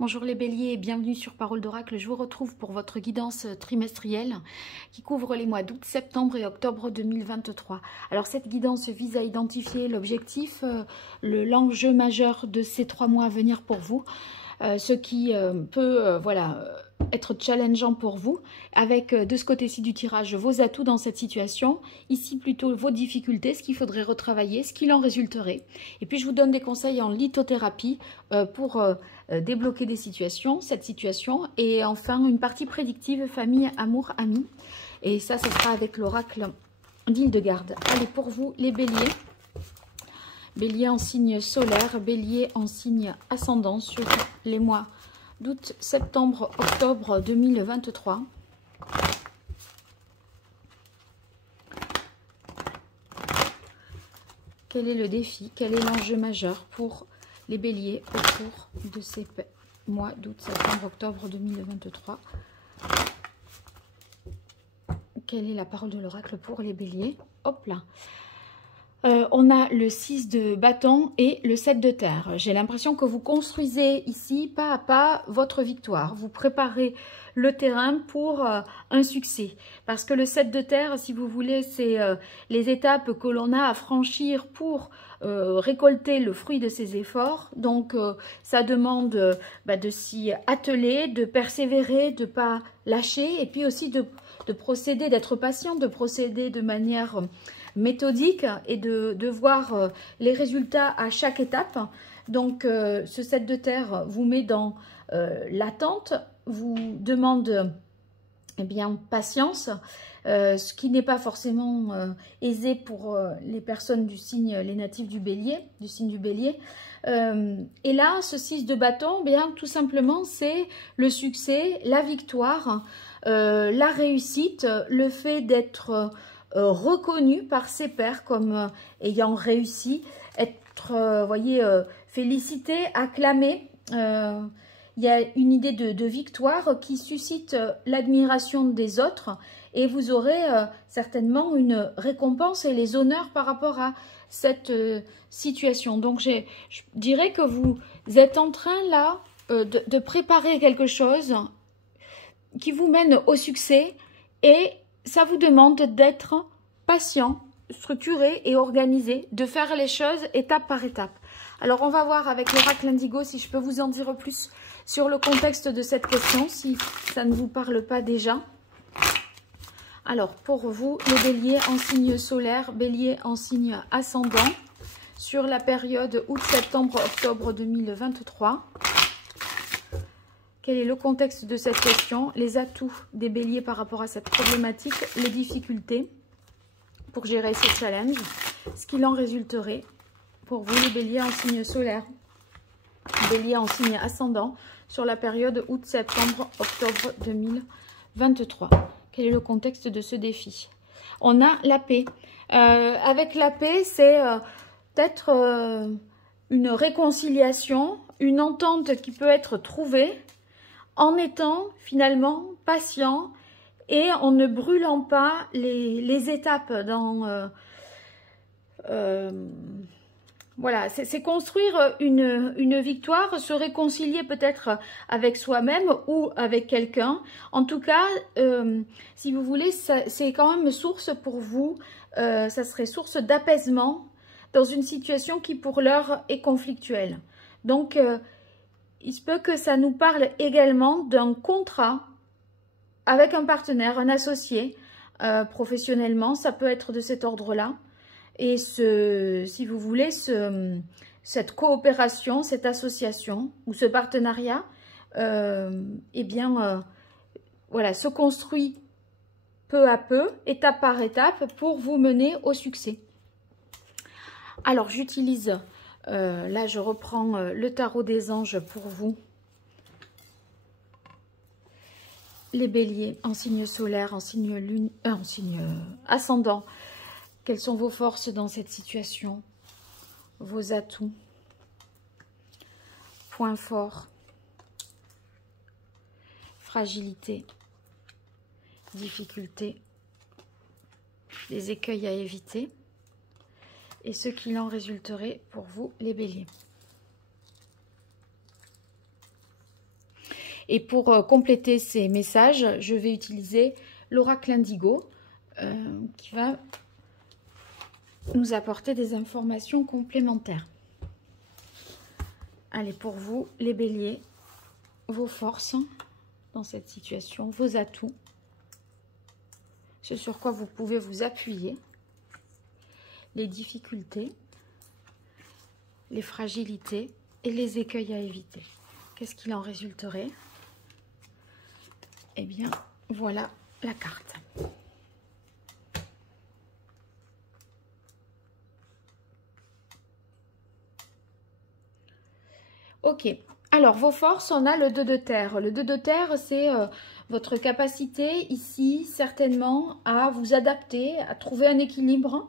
Bonjour les béliers et bienvenue sur Parole d'Oracle. Je vous retrouve pour votre guidance trimestrielle qui couvre les mois d'août, septembre et octobre 2023. Alors cette guidance vise à identifier l'objectif, l'enjeu majeur de ces 3 mois à venir pour vous, ce qui peut être challengeant pour vous, avec de ce côté-ci du tirage vos atouts dans cette situation, ici plutôt vos difficultés, ce qu'il faudrait retravailler, ce qu'il en résulterait. Et puis je vous donne des conseils en lithothérapie pour débloquer cette situation, et enfin une partie prédictive, famille, amour, amis. Et ça sera avec l'oracle d'Hildegarde. Allez, pour vous les béliers. Bélier en signe solaire, bélier en signe ascendant sur les mois d'août, septembre, octobre 2023. Quel est le défi? Quel est l'enjeu majeur pour les béliers au cours de ces mois d'août, septembre, octobre 2023? Quelle est la parole de l'oracle pour les béliers? Hop là. On a le 6 de bâton et le 7 de terre. J'ai l'impression que vous construisez ici, pas à pas, votre victoire. Vous préparez le terrain pour un succès. Parce que le 7 de terre, si vous voulez, c'est les étapes que l'on a à franchir pour récolter le fruit de ses efforts. Donc, ça demande de s'y atteler, de persévérer, de ne pas lâcher. Et puis aussi de procéder, d'être patient, de procéder de manière méthodique et de voir les résultats à chaque étape. Donc ce 7 de terre vous met dans l'attente, vous demande patience, ce qui n'est pas forcément aisé pour les personnes du signe, les natifs du bélier, du signe du bélier. Et là, ce 6 de bâton, tout simplement, c'est le succès, la victoire, la réussite, le fait d'être reconnu par ses pairs comme ayant réussi, être, félicité, acclamé. Il y a une idée de victoire qui suscite l'admiration des autres et vous aurez certainement une récompense et les honneurs par rapport à cette situation. Donc je dirais que vous êtes en train là de préparer quelque chose qui vous mène au succès, et ça vous demande d'être patient, structuré et organisé, de faire les choses étape par étape. Alors, on va voir avec l'oracle indigo si je peux vous en dire plus sur le contexte de cette question, si ça ne vous parle pas déjà. Alors, pour vous, les béliers en signe solaire, bélier en signe ascendant, sur la période août, septembre, octobre 2023. Quel est le contexte de cette question? Les atouts des béliers par rapport à cette problématique, les difficultés pour gérer ce challenge, ce qu'il en résulterait pour vous les béliers en signe solaire, bélier en signe ascendant sur la période août, septembre, octobre 2023. Quel est le contexte de ce défi? On a la paix. Avec la paix, c'est peut-être une réconciliation, une entente qui peut être trouvée en étant finalement patient et en ne brûlant pas les étapes dans... voilà, c'est construire une victoire, se réconcilier peut-être avec soi-même ou avec quelqu'un. En tout cas, si vous voulez, c'est quand même source pour vous, ça serait source d'apaisement dans une situation qui pour l'heure est conflictuelle. Donc, il se peut que ça nous parle également d'un contrat avec un partenaire, un associé, professionnellement, ça peut être de cet ordre-là. Et si vous voulez, cette coopération, cette association ou ce partenariat, se construit peu à peu, étape par étape, pour vous mener au succès. Alors, j'utilise... là, je reprends le tarot des anges pour vous. Les béliers en signe solaire, en signe lune, en signe ascendant. Quelles sont vos forces dans cette situation? Vos atouts? Points forts? Fragilité? Difficultés? Les écueils à éviter? Et ce qu'il en résulterait pour vous, les béliers. Et pour compléter ces messages, je vais utiliser l'oracle indigo qui va nous apporter des informations complémentaires. Allez, pour vous, les béliers, vos forces dans cette situation, vos atouts, ce sur quoi vous pouvez vous appuyer, les difficultés, les fragilités et les écueils à éviter. Qu'est-ce qu'il en résulterait? Eh bien, voilà la carte. Ok, alors vos forces, on a le 2 de terre. Le 2 de terre, c'est votre capacité ici, certainement, à vous adapter, à trouver un équilibre,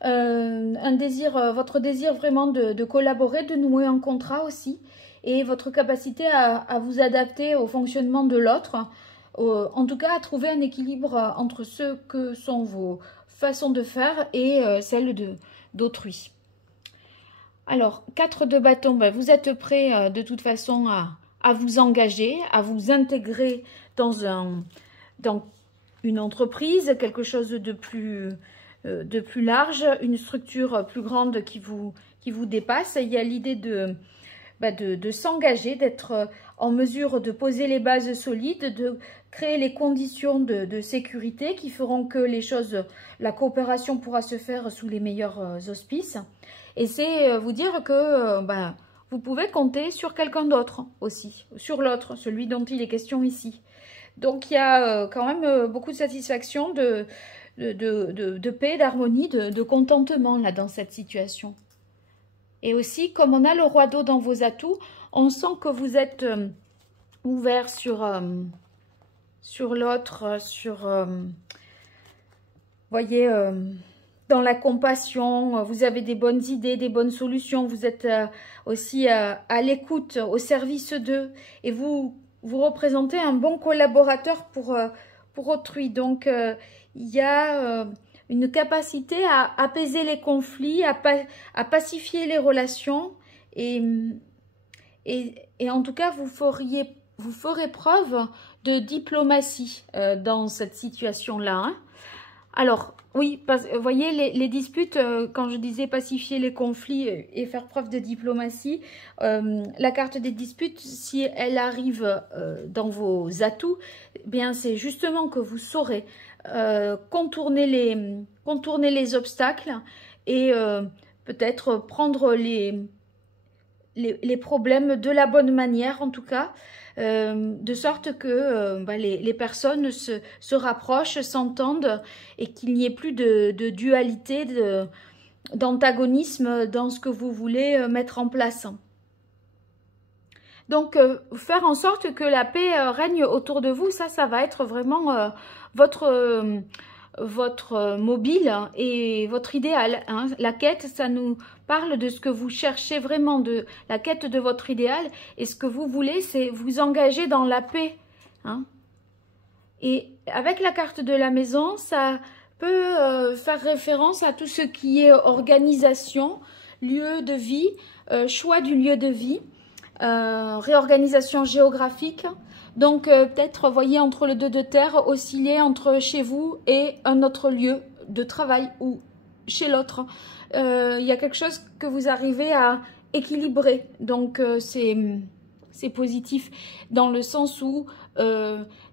un désir, votre désir vraiment de collaborer, de nouer un contrat aussi, et votre capacité à vous adapter au fonctionnement de l'autre, en tout cas à trouver un équilibre entre ce que sont vos façons de faire et celles d'autrui. Alors, 4 de bâton, ben, vous êtes prêt de toute façon à vous engager, à vous intégrer dans une entreprise, quelque chose de plus large, une structure plus grande qui vous dépasse. Il y a l'idée de s'engager, d'être en mesure de poser les bases solides, de créer les conditions de sécurité qui feront que la coopération pourra se faire sous les meilleurs auspices. Et c'est vous dire que vous pouvez compter sur quelqu'un d'autre aussi, sur l'autre, celui dont il est question ici. Donc il y a quand même beaucoup de satisfaction, de paix, d'harmonie, de contentement là dans cette situation. Et aussi, comme on a le roi d'eau dans vos atouts, on sent que vous êtes ouvert sur l'autre, voyez, dans la compassion, vous avez des bonnes idées, des bonnes solutions, vous êtes aussi à l'écoute, au service d'eux, et vous représentez un bon collaborateur pour autrui. Donc, il y a une capacité à apaiser les conflits, à pacifier les relations, et en tout cas, vous ferez preuve de diplomatie dans cette situation-là. Hein. Alors, oui, vous voyez, les disputes, quand je disais pacifier les conflits et faire preuve de diplomatie, la carte des disputes, si elle arrive dans vos atouts, eh bien c'est justement que vous saurez contourner les obstacles et peut-être prendre les problèmes de la bonne manière, en tout cas, de sorte que les personnes se rapprochent, s'entendent et qu'il n'y ait plus de dualité, d'antagonisme dans ce que vous voulez mettre en place. Donc, faire en sorte que la paix règne autour de vous, ça va être vraiment votre mobile et votre idéal. Hein. La quête, ça nous parle de ce que vous cherchez vraiment, de la quête de votre idéal. Et ce que vous voulez, c'est vous engager dans la paix. Hein. Et avec la carte de la maison, ça peut faire référence à tout ce qui est organisation, lieu de vie, choix du lieu de vie, réorganisation géographique. Donc, peut-être, voyez, entre le 2 de terre, osciller entre chez vous et un autre lieu de travail ou chez l'autre. Il y a quelque chose que vous arrivez à équilibrer. Donc, c'est positif dans le sens où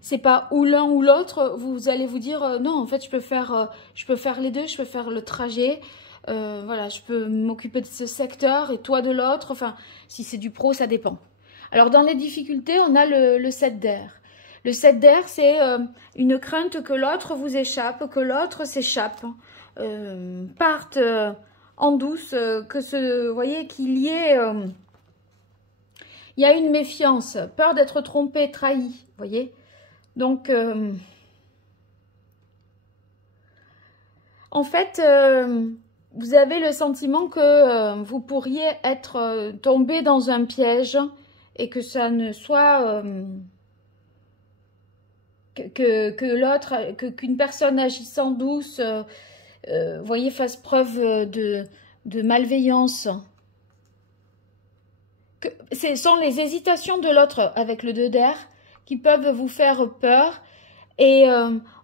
c'est pas ou l'un ou l'autre. Vous allez vous dire, non, en fait, je peux faire les deux, je peux faire le trajet. Voilà, je peux m'occuper de ce secteur et toi de l'autre. Enfin, si c'est du pro, ça dépend. Alors, dans les difficultés, on a le 7 d'air. Le 7 d'air, c'est une crainte que l'autre vous échappe, que l'autre s'échappe, parte en douce, vous voyez, qu'il y ait... il y a une méfiance, peur d'être trompé, trahi, vous voyez. Donc, en fait... vous avez le sentiment que vous pourriez être tombé dans un piège et que ça ne soit qu'une personne agissant douce, voyez, fasse preuve de malveillance ce sont les hésitations de l'autre avec le 2 d'air qui peuvent vous faire peur. Et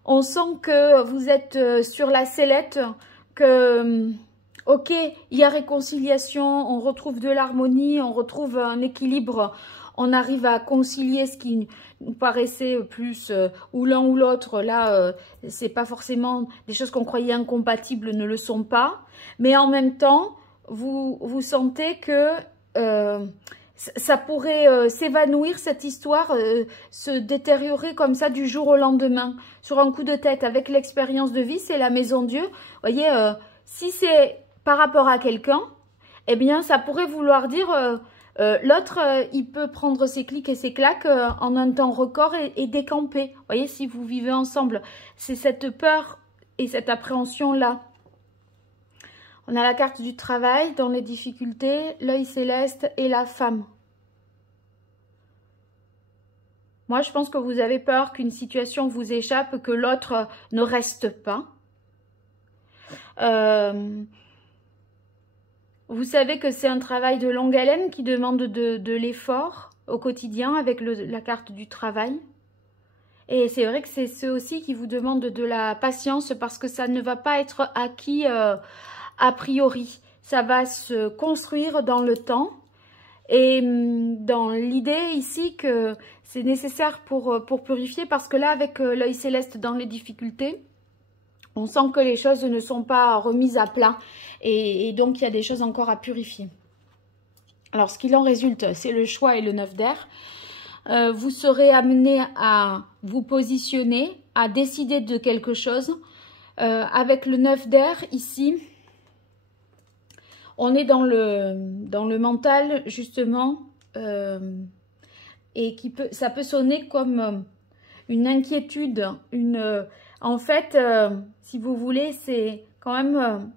on sent que vous êtes sur la sellette, que, ok, il y a réconciliation, on retrouve de l'harmonie, on retrouve un équilibre, on arrive à concilier ce qui nous paraissait plus, ou l'un ou l'autre, là, c'est pas forcément des choses qu'on croyait incompatibles, ne le sont pas. Mais en même temps, vous sentez que ça pourrait s'évanouir, cette histoire, se détériorer comme ça du jour au lendemain, sur un coup de tête. Avec l'expérience de vie, c'est la maison Dieu. Vous voyez, si c'est par rapport à quelqu'un, eh bien, ça pourrait vouloir dire l'autre, il peut prendre ses clics et ses claques en un temps record et décamper. Vous voyez, si vous vivez ensemble, c'est cette peur et cette appréhension-là. On a la carte du travail dans les difficultés, l'œil céleste et la femme. Moi, je pense que vous avez peur qu'une situation vous échappe, que l'autre ne reste pas. Vous savez que c'est un travail de longue haleine qui demande de l'effort au quotidien avec la carte du travail. Et c'est vrai que c'est ceux aussi qui vous demandent de la patience parce que ça ne va pas être acquis a priori. Ça va se construire dans le temps. Et dans l'idée ici que c'est nécessaire pour purifier, parce que là, avec l'œil céleste dans les difficultés, on sent que les choses ne sont pas remises à plat. Et donc, il y a des choses encore à purifier. Alors, ce qu'il en résulte, c'est le choix et le 9 d'air. Vous serez amené à vous positionner, à décider de quelque chose. Avec le 9 d'air, ici, on est dans le mental, justement, et ça peut sonner comme une inquiétude, en fait, si vous voulez, c'est quand même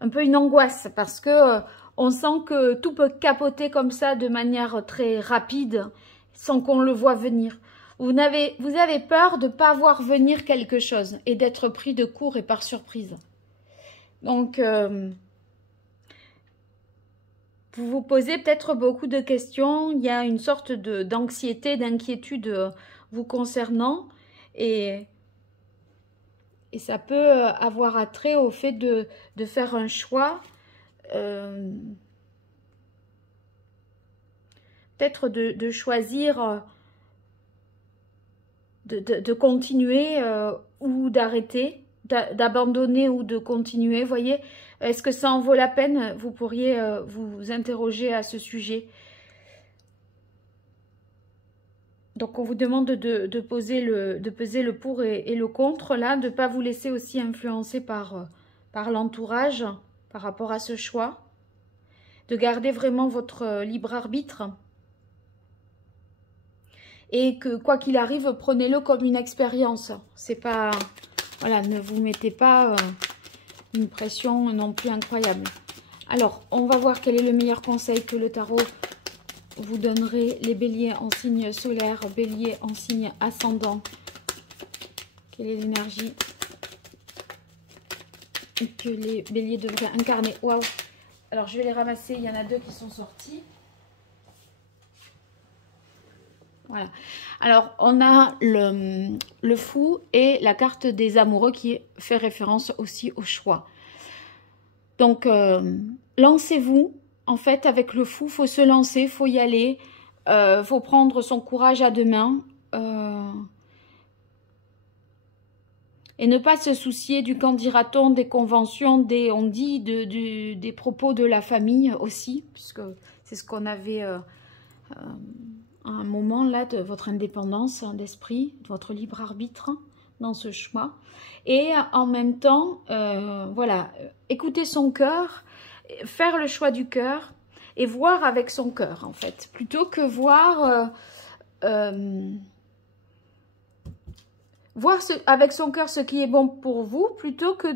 un peu une angoisse, parce que on sent que tout peut capoter comme ça de manière très rapide, sans qu'on le voit venir. Vous avez peur de ne pas voir venir quelque chose, et d'être pris de court et par surprise. Donc, vous vous posez peut-être beaucoup de questions, il y a une sorte d'anxiété, d'inquiétude vous concernant, et ça peut avoir attrait au fait de faire un choix, peut-être de choisir de continuer ou d'arrêter, d'abandonner ou de continuer, voyez. Est-ce que ça en vaut la peine? Vous pourriez vous interroger à ce sujet. Donc, on vous demande de peser le pour et le contre, là, de ne pas vous laisser aussi influencer par l'entourage, par rapport à ce choix. De garder vraiment votre libre arbitre. Et que, quoi qu'il arrive, prenez-le comme une expérience. C'est pas... Voilà, ne vous mettez pas... une pression non plus incroyable. Alors, on va voir quel est le meilleur conseil que le tarot vous donnerait. Les béliers en signe solaire, bélier en signe ascendant. Quelle est l'énergie que les béliers devraient incarner? Waouh! Alors, je vais les ramasser. Il y en a 2 qui sont sortis. Voilà. Alors, on a le fou et la carte des amoureux qui fait référence aussi au choix. Donc, lancez-vous. En fait, avec le fou, il faut se lancer, il faut y aller. Faut prendre son courage à deux mains. Et ne pas se soucier du qu'en dira-t-on, des conventions, des propos de la famille aussi, puisque c'est ce qu'on avait... un moment là de votre indépendance d'esprit, de votre libre arbitre dans ce choix. Et en même temps, voilà, écouter son cœur, faire le choix du cœur et voir avec son cœur en fait, plutôt que voir avec son cœur ce qui est bon pour vous, plutôt que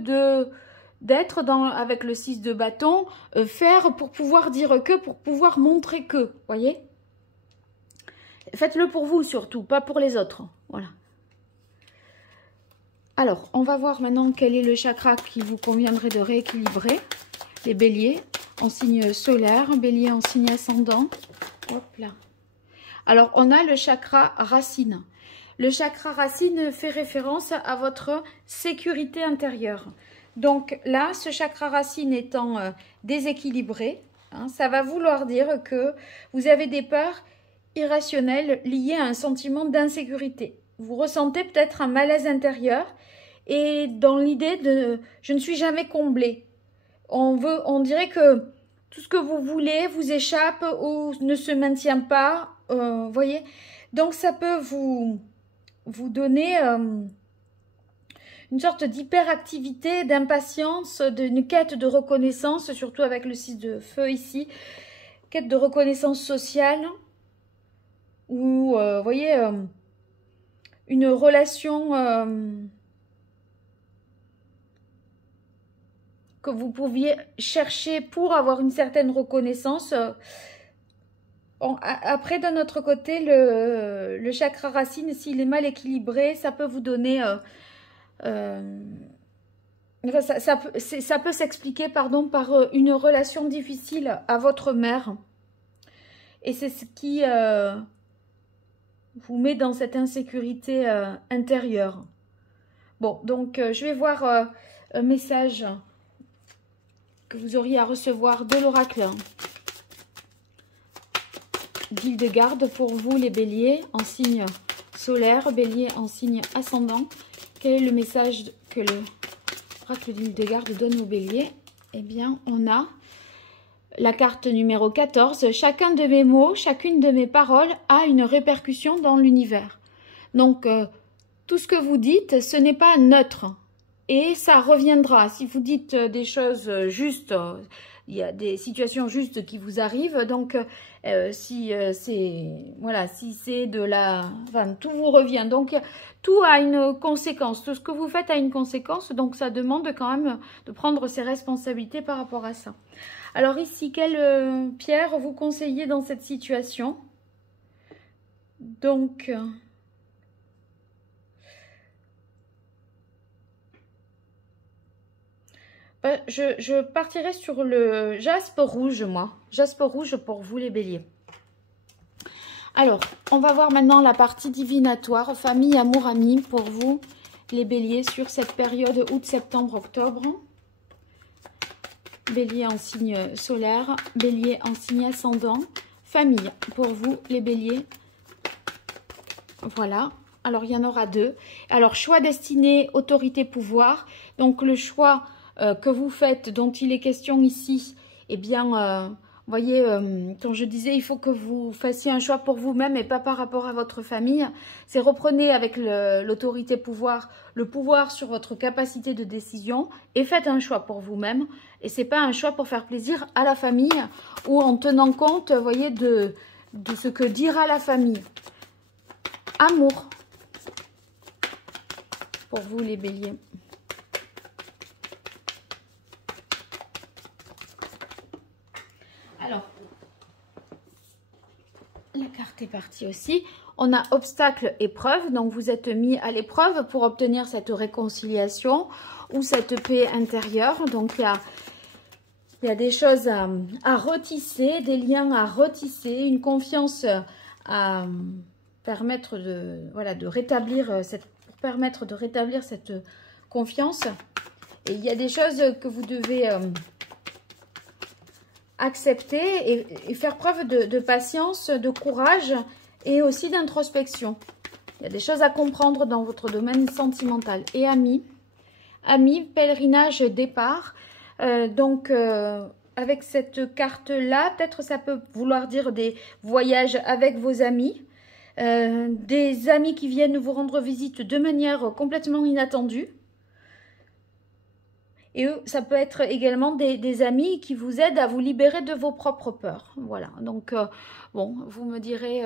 d'être avec le 6 de bâton, faire pour pouvoir dire que, pour pouvoir montrer que, voyez. Faites-le pour vous surtout, pas pour les autres. Voilà. Alors, on va voir maintenant quel est le chakra qui vous conviendrait de rééquilibrer. Les béliers en signe solaire, bélier en signe ascendant. Hop là. Alors, on a le chakra racine. Le chakra racine fait référence à votre sécurité intérieure. Donc là, ce chakra racine étant déséquilibré, hein, ça va vouloir dire que vous avez des peurs irrationnelles liées à un sentiment d'insécurité. Vous ressentez peut-être un malaise intérieur et dans l'idée de « je ne suis jamais comblé ». On dirait que tout ce que vous voulez vous échappe ou ne se maintient pas, voyez. Donc ça peut vous donner une sorte d'hyperactivité, d'impatience, d'une quête de reconnaissance, surtout avec le 6 de feu ici, quête de reconnaissance sociale, ou, voyez, une relation que vous pouviez chercher pour avoir une certaine reconnaissance. Après, d'un autre côté, le chakra racine, s'il est mal équilibré, ça peut vous donner... ça peut s'expliquer par une relation difficile à votre mère. Et c'est ce qui vous met dans cette insécurité intérieure. Bon, donc je vais voir un message que vous auriez à recevoir de l'oracle d'Hildegarde pour vous les béliers en signe solaire, bélier en signe ascendant. Quel est le message que l'oracle d'Hildegarde donne aux béliers? Eh bien, on a la carte numéro 14. Chacun de mes mots, chacune de mes paroles a une répercussion dans l'univers. Donc, tout ce que vous dites, ce n'est pas neutre. Et ça reviendra. Si vous dites des choses justes, il y a des situations justes qui vous arrivent. Donc, si c'est de la... Enfin, tout vous revient. Donc, tout a une conséquence. Tout ce que vous faites a une conséquence. Donc, ça demande quand même de prendre ses responsabilités par rapport à ça. Alors ici, quelle pierre vous conseillez dans cette situation? Donc... Je partirai sur le jaspe rouge, moi. Jaspe rouge pour vous, les béliers. Alors, on va voir maintenant la partie divinatoire, famille, amour, amis, pour vous, les béliers, sur cette période août, septembre, octobre. Bélier en signe solaire, bélier en signe ascendant. Famille, pour vous, les béliers. Voilà. Alors, il y en aura deux. Alors, choix destiné, autorité, pouvoir. Donc, le choix... que vous faites, dont il est question ici, eh bien, voyez, quand je disais, il faut que vous fassiez un choix pour vous-même et pas par rapport à votre famille. C'est reprenez avec l'autorité pouvoir, le pouvoir sur votre capacité de décision et faites un choix pour vous-même. Et c'est pas un choix pour faire plaisir à la famille ou en tenant compte, voyez, de ce que dira la famille. Amour. Pour vous, les béliers. Alors, la carte est partie aussi. On a obstacle, épreuve. Donc, vous êtes mis à l'épreuve pour obtenir cette réconciliation ou cette paix intérieure. Donc, il y a des choses à retisser, des liens à retisser, une confiance à permettre de rétablir cette confiance. Et il y a des choses que vous devez... accepter et faire preuve de patience, de courage et aussi d'introspection. Il y a des choses à comprendre dans votre domaine sentimental. Et amis, pèlerinage, départ. Avec cette carte-là, peut-être ça peut vouloir dire des voyages avec vos amis. Des amis qui viennent vous rendre visite de manière complètement inattendue. Et ça peut être également des amis qui vous aident à vous libérer de vos propres peurs. Voilà, donc bon, vous me direz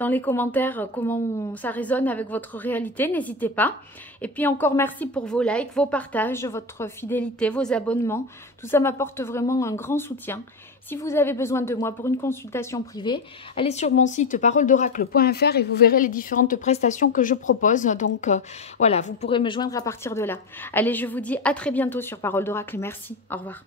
dans les commentaires comment ça résonne avec votre réalité, n'hésitez pas. Et puis encore merci pour vos likes, vos partages, votre fidélité, vos abonnements. Tout ça m'apporte vraiment un grand soutien. Si vous avez besoin de moi pour une consultation privée, allez sur mon site paroledoracle.fr et vous verrez les différentes prestations que je propose. Donc voilà, vous pourrez me joindre à partir de là. Allez, je vous dis à très bientôt sur Parole d'Oracle. Merci, au revoir.